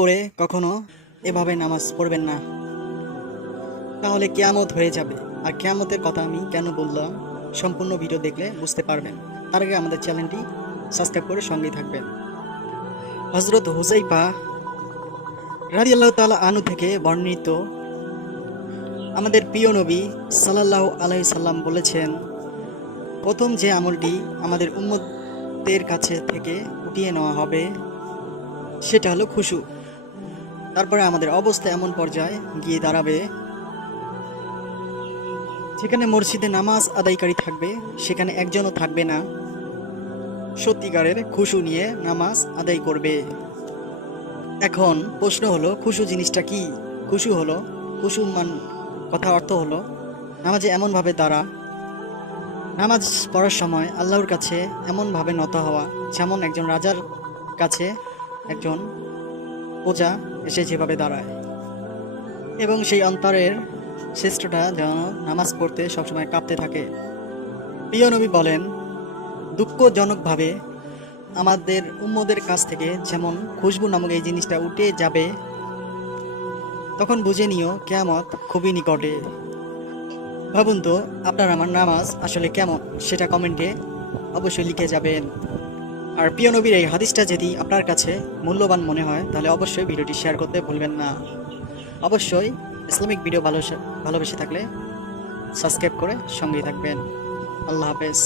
করে কখনো এভাবে নামাজ পড়বেন না। তাহলে কেয়ামত হয়ে যাবে। আর কেয়ামতের কথা আমি কেন বললাম, সম্পূর্ণ ভিডিও দেখলে বুঝতে পারবেন। তার আগে আমাদের চ্যানেলটি সাবস্ক্রাইব করে সঙ্গেই থাকবেন। হজরত হুজাইফা রাজি আল্লাহ তালা আনু থেকে বর্ণিত আমাদের প্রিয় নবী সাল্লাহ আলাই সাল্লাম বলেছেন, প্রথম যে আমলটি আমাদের উম্মতের কাছে থেকে উঠিয়ে নেওয়া হবে, সেটা হলো খুশু। তারপরে আমাদের অবস্থা এমন পর্যায়ে গিয়ে দাঁড়াবে, যেখানে মসজিদে নামাজ আদায়কারী থাকবে, সেখানে একজনও থাকবে না। সত্যিকারের খুশু নিয়ে নামাজ আদায় করবে। এখন প্রশ্ন হলো, খুশু জিনিসটা কি? খুশু হলো খুশু মান কথা অর্থ হলো, নামাজে এমনভাবে দাঁড়া। নামাজ পড়ার সময় আল্লাহর কাছে এমনভাবে নত হওয়া, যেমন একজন রাজার কাছে একজন প্রজা এসে যেভাবে দাঁড়ায়। এবং সেই অন্তরের শ্রেষ্ঠটা যেন নামাজ পড়তে সবসময় কাঁপতে থাকে। প্রিয় নবী বলেন, দুঃখজনকভাবে আমাদের উম্মদের কাছ থেকে যেমন খুশবু নামক এই জিনিসটা উঠে যাবে, তখন বুঝে নিও কেয়ামত খুবই নিকটে। ভাবুন তো, আপনার আমার নামাজ আসলে কেমন? সেটা কমেন্টে অবশ্যই লিখে যাবেন। আর প্রিয় নবীর এই হাদিসটা যদি আপনার কাছে মূল্যবান মনে হয়, তাহলে অবশ্যই ভিডিওটি শেয়ার করতে ভুলবেন না। অবশ্যই ইসলামিক ভিডিও ভালো ভালোবেসে থাকলে সাবস্ক্রাইব করে সঙ্গেই থাকবেন। আল্লাহ হাফেজ।